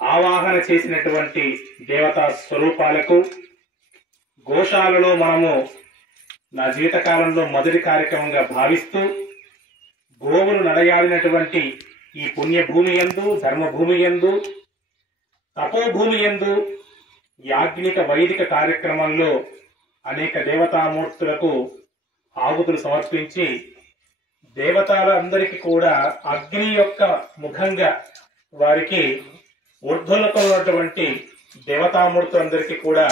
ఆవాహన చేసినటువంటి దేవతా స్వరూపాలకు, గోశాలలో మనము నా జీవితకాలంలో మొదటి కార్యక్రమంగా భావిస్తూ గోవులు నడయాడినటువంటి ఈ పుణ్యభూమి యందు, ధర్మభూమి యందు, తపోభూమి యందు యాజ్ఞిక వైదిక కార్యక్రమంలో అనేక దేవతామూర్తులకు ఆహుతులు సమర్పించి దేవతలందరికీ కూడా అగ్ని యొక్క ముఖంగా వారికి ఊర్ధ్వలోకంలో ఉన్నటువంటి దేవతామూర్తులందరికీ కూడా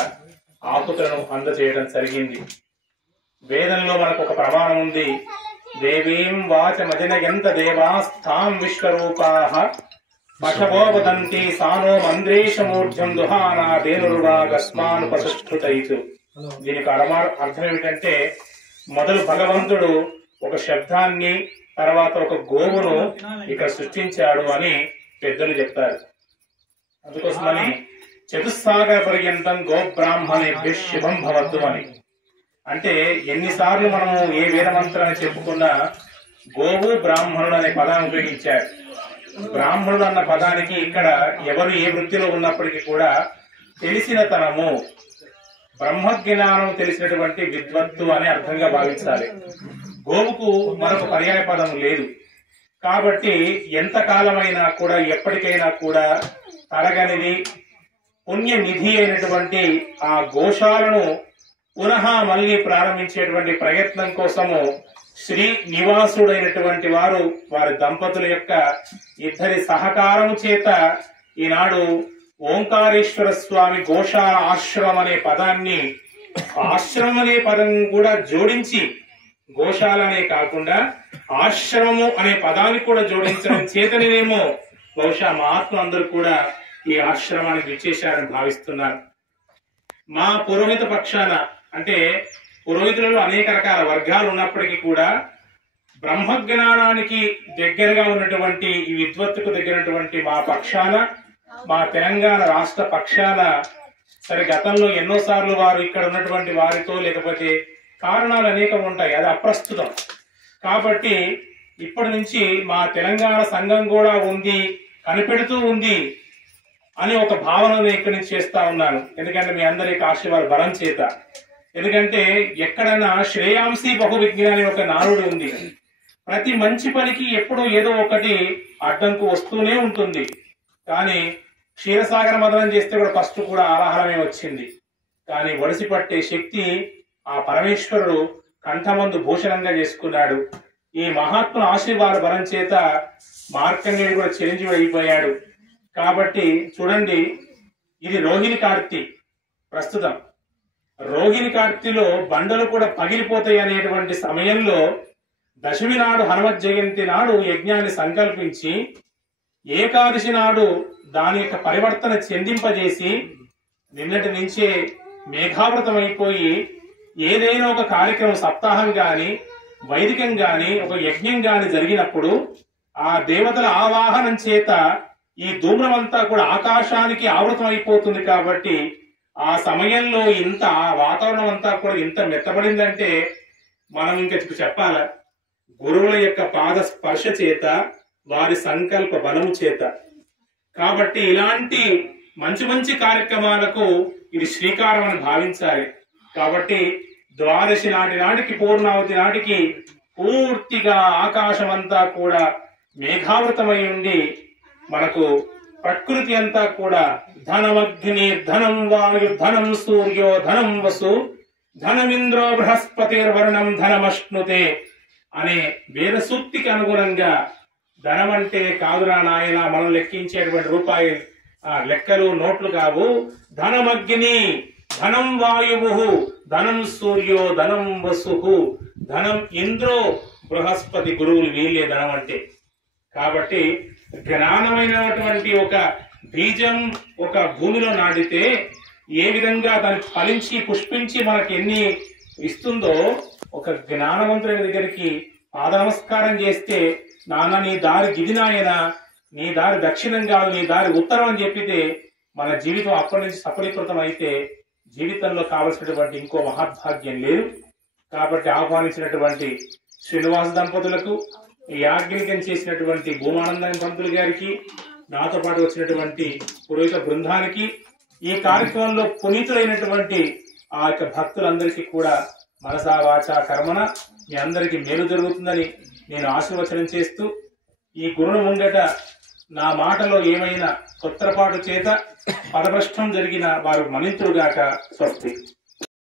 ఆహుతులను అందజేయడం జరిగింది. వేదంలో మనకు ఒక ప్రమాణం ఉంది. దేవీం వాచమజనయంత దేవాస్థాం విశ్వరూపాః పశవో వదంతి సానో మంద్రేశమూర్ధ్యం దుహానా దేనుర్వాగస్మానుపసృతైతు. దీనికి అర్థం ఏమిటంటే, మొదలు భగవంతుడు ఒక శబ్దాన్ని, తర్వాత ఒక గోవును ఇక్కడ సృష్టించాడు అని పెద్దలు చెప్తారు. అందుకోసమని చతుస్సాగర పర్యంతం గోబ్రాహ్మణేభ్యః శుభం భవతు అని. అంటే ఎన్నిసార్లు మనము ఏ వేదమంత్రాన్ని చెప్పుకున్నా గోవు బ్రాహ్మణుడు అనే పదాన్ని ఉపయోగించారు. బ్రాహ్మణుడు అన్న పదానికి ఇక్కడ ఎవరు ఏ వృత్తిలో ఉన్నప్పటికీ కూడా తెలిసిన తనము, బ్రహ్మజ్ఞానం తెలిసినటువంటి విద్వత్తు అని అర్థంగా భావించాలి. గోవుకు మరొక పర్యాయ పదం లేదు. కాబట్టి ఎంతకాలమైనా కూడా, ఎప్పటికైనా కూడా తరగనిది పుణ్యనిధి అయినటువంటి ఆ గోశాలను పునః మళ్ళీ ప్రారంభించేటువంటి ప్రయత్నం కోసము శ్రీ నివాసుడైనటువంటి వారు, వారి దంపతుల యొక్క ఇద్దరి సహకారము చేత ఈనాడు ఓంకారేశ్వర స్వామి గోశాల ఆశ్రమం అనే పదాన్ని, ఆశ్రమం అనే పదం కూడా జోడించి, గోశాలనే కాకుండా ఆశ్రమము అనే పదాన్ని కూడా జోడించడం చేతనేమో బహుశా మహాత్ములు అందరూ కూడా ఈ ఆశ్రమానికి విచ్చేశారని భావిస్తున్నారు. మా పురోహిత పక్షాన, అంటే పురోహితులలో అనేక రకాల వర్గాలు ఉన్నప్పటికీ కూడా బ్రహ్మజ్ఞానానికి దగ్గరగా ఉన్నటువంటి, ఈ విద్వత్తుకు దగ్గరటువంటి మా పక్షాన, మా తెలంగాణ రాష్ట్ర పక్షాన, సరే గతంలో ఎన్నోసార్లు వారు ఇక్కడ ఉన్నటువంటి వారితో, లేకపోతే కారణాలు అనేకం ఉంటాయి, అది అప్రస్తుతం. కాబట్టి ఇప్పటి నుంచి మా తెలంగాణ సంఘం కూడా ఉంది, కనిపెడుతూ ఉంది అని ఒక భావనను ఇక్కడి నుంచి చేస్తా ఉన్నాను. ఎందుకంటే మీ అందరికి ఆశీర్వాద బలం చేత. ఎందుకంటే ఎక్కడన్నా శ్రేయాంసి బహువిజ్ఞాని ఒక నానుడు ఉంది. ప్రతి మంచి పనికి ఎప్పుడో ఏదో ఒకటి అడ్డంకు వస్తూనే ఉంటుంది. కానీ క్షీరసాగర మదనం చేస్తే కూడా ఫస్ట్ కూడా ఆలాహలమే వచ్చింది. కానీ వడిసి పట్టే శక్తి ఆ పరమేశ్వరుడు కంఠమందు భూషణంగా చేసుకున్నాడు. ఈ మహాత్ముల ఆశీర్వాద బలం చేత మార్కండేయుడు కూడా చిరంజీవి అయిపోయాడు. కాబట్టి చూడండి, ఇది రోహిణి కార్తీ. ప్రస్తుతం రోహిణి కార్తీలో బండలు కూడా పగిలిపోతాయి అనేటువంటి సమయంలో దశమి నాడు, హనుమత్ జయంతి నాడు యజ్ఞాన్ని సంకల్పించి ఏకాదశి నాడు దాని యొక్క పరివర్తన చెందింపజేసి నిన్నటి నుంచే మేఘావృతం అయిపోయి ఏదైనా ఒక కార్యక్రమం, సప్తాహం గాని, వైదికం గాని, ఒక యజ్ఞం గాని జరిగినప్పుడు ఆ దేవతల ఆవాహనం చేత ఈ ధూమ్రం అంతా కూడా ఆకాశానికి ఆవృతం అయిపోతుంది. కాబట్టి ఆ సమయంలో ఇంత వాతావరణం అంతా కూడా ఇంత మెత్తబడిందంటే మనం ఇంకా చెప్పాల, గురువుల యొక్క పాద స్పర్శ చేత, వారి సంకల్ప బలము చేత. కాబట్టి ఇలాంటి మంచి మంచి కార్యక్రమాలకు ఇది శ్రీకారం అని భావించాలి. కాబట్టి ద్వాదశి నాటికి, పూర్ణావతి నాటికి పూర్తిగా ఆకాశం అంతా కూడా మేఘావృతమై ఉండి మనకు ప్రకృతి అంతా కూడా ధనమగ్ని, ధనం వాయు, ధనం సూర్యో, ధనం వసు, ధనమింద్రో బృహస్పతిర్వర్ణం ధనమశ్నుతే అనే వేద సూక్తికి అనుగుణంగా ధనం అంటే కాదురా నాయన మనం లెక్కించేటువంటి రూపాయి లెక్కలు, నోట్లు కావు. ధనమగ్ని, ధనం వాయువు, ధనం సూర్యో, ధనం వసు, ధనం ఇంద్రో బృహస్పతి, గురువులు వీళ్ళే ధనం అంటే. కాబట్టి జ్ఞానమైనటువంటి ఒక బీజం ఒక భూమిలో నాటితే ఏ విధంగా దాన్ని ఫలించి పుష్పించి మనకి ఎన్ని ఇస్తుందో, ఒక జ్ఞానవంతుడి దగ్గరికి పాద నమస్కారం చేస్తే, నాన్న నీ దారి గిది నాయన, నీ దారి దక్షిణం కాదు, నీ దారి ఉత్తరం అని చెప్పితే మన జీవితం అప్పటి నుంచి సఫలీకృతం అయితే జీవితంలో కావలసినటువంటి ఇంకో మహద్భాగ్యం లేదు. కాబట్టి ఆహ్వానించినటువంటి శ్రీనివాస దంపతులకు, యాజ్ఞికం చేసినటువంటి భూమానంద పంతులు గారికి, నాతో పాటు వచ్చినటువంటి పురోహిత బృందానికి, ఈ కార్యక్రమంలో పునీతులైనటువంటి ఆ యొక్క భక్తులందరికీ కూడా మనసా వాచా కర్మన మీ అందరికీ మేలు జరుగుతుందని నేను ఆశీర్వచనం చేస్తూ, ఈ గురుని ముంగట నా మాటలో ఏమైనా తొత్తరపాటు చేత పదభ్రష్టం జరిగిన వారు మన్నింతురుగాక. స్వస్తి.